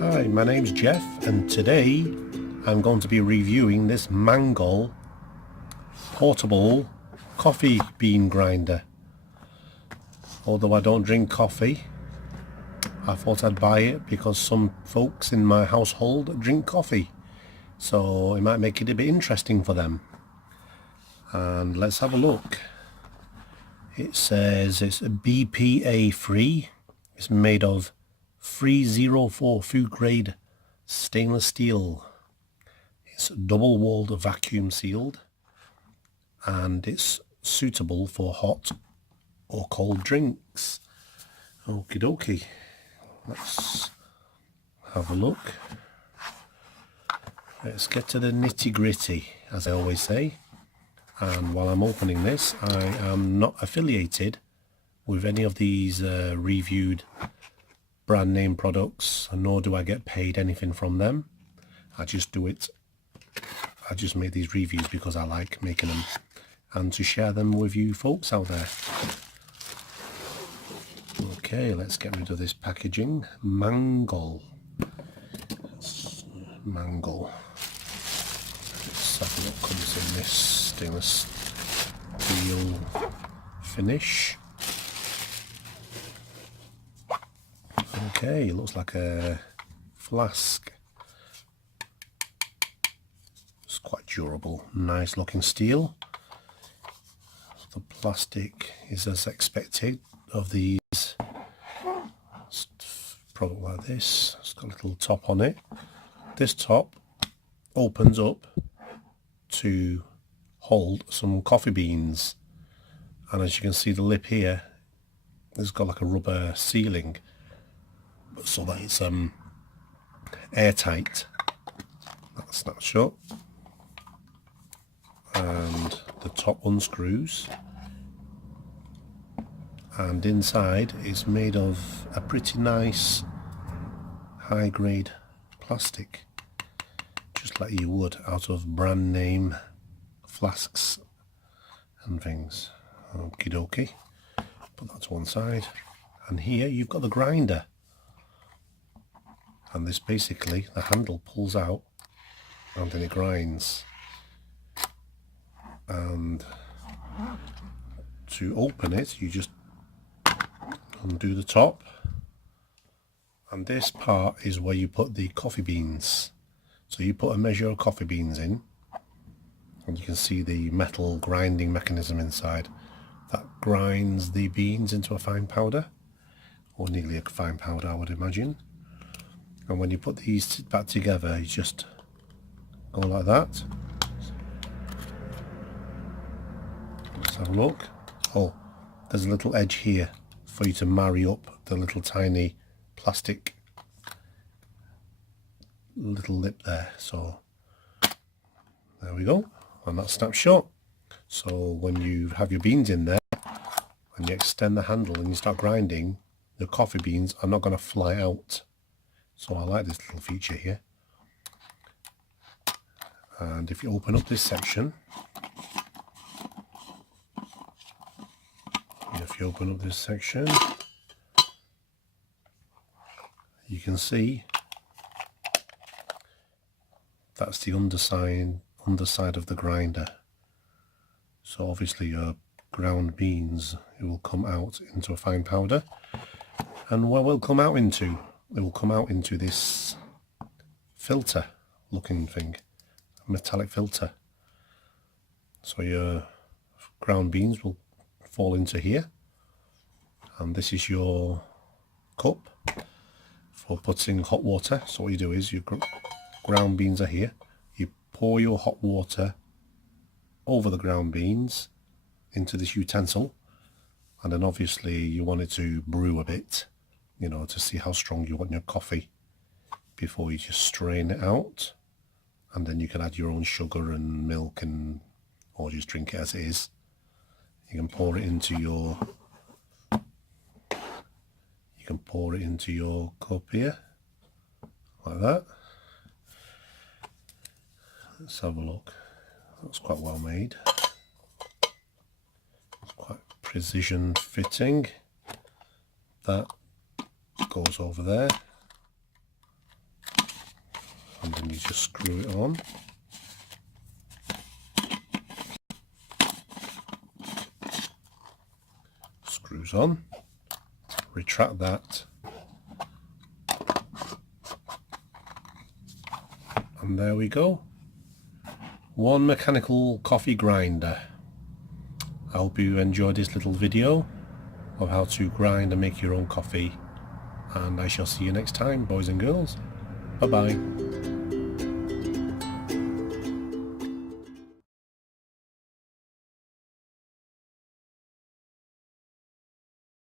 Hi, my name's Jeff, and today I'm going to be reviewing this MANGOL portable coffee bean grinder. Although I don't drink coffee, I thought I'd buy it because some folks in my household drink coffee, so it might make it a bit interesting for them. And let's have a look. It says it's BPA free. It's made of 304 food grade stainless steel. It's double walled vacuum sealed, and it's suitable for hot or cold drinks. Okie dokie, let's have a look. Let's get to the nitty gritty, as I always say. And while I'm opening this, I am not affiliated with any of these reviewed brand name products, nor do I get paid anything from them. I just do it. I just make these reviews because I like making them and to share them with you folks out there. Okay, let's get rid of this packaging. MANGOL. MANGOL. Let's have a look. Comes in this stainless steel finish. Okay, it looks like a flask. It's quite durable, nice looking steel. The plastic is as expected of these product like this. It's got a little top on it. This top opens up to hold some coffee beans, and as you can see, the lip here has got like a rubber sealing so that it's airtight. That snaps shut, and the top unscrews, and inside is made of a pretty nice high grade plastic, just like you would out of brand name flasks and things. Okie dokie, put that to one side, and here you've got the grinder, and this basically, the handle pulls out and then it grinds. And to open it, you just undo the top, and this part is where you put the coffee beans. So you put a measure of coffee beans in, and you can see the metal grinding mechanism inside that grinds the beans into a fine powder, or nearly a fine powder, I would imagine. And when you put these back together, you just go like that. Let's have a look. Oh, there's a little edge here for you to marry up the little tiny plastic little lip there. So there we go, and that snaps shut. So when you have your beans in there and you extend the handle and you start grinding, the coffee beans are not going to fly out. So I like this little feature here. And if you open up this section, you can see that's the underside of the grinder. So obviously your ground beans, it will come out into a fine powder, and what will come out into? It will come out into this filter looking thing, a metallic filter. So your ground beans will fall into here, and this is your cup for putting hot water. So what you do is your ground beans are here, you pour your hot water over the ground beans into this utensil, and then obviously you want it to brew a bit, you know, to see how strong you want your coffee before you just strain it out, and then you can add your own sugar and milk, and or just drink it as it is. You can pour it into your cup here like that. Let's have a look. That's quite well made. It's quite precision fitting. That goes over there. just screw it on. Screws on. Retract that. And there we go. One mechanical coffee grinder. I hope you enjoyed this little video of how to grind and make your own coffee. And I shall see you next time, boys and girls. Bye bye.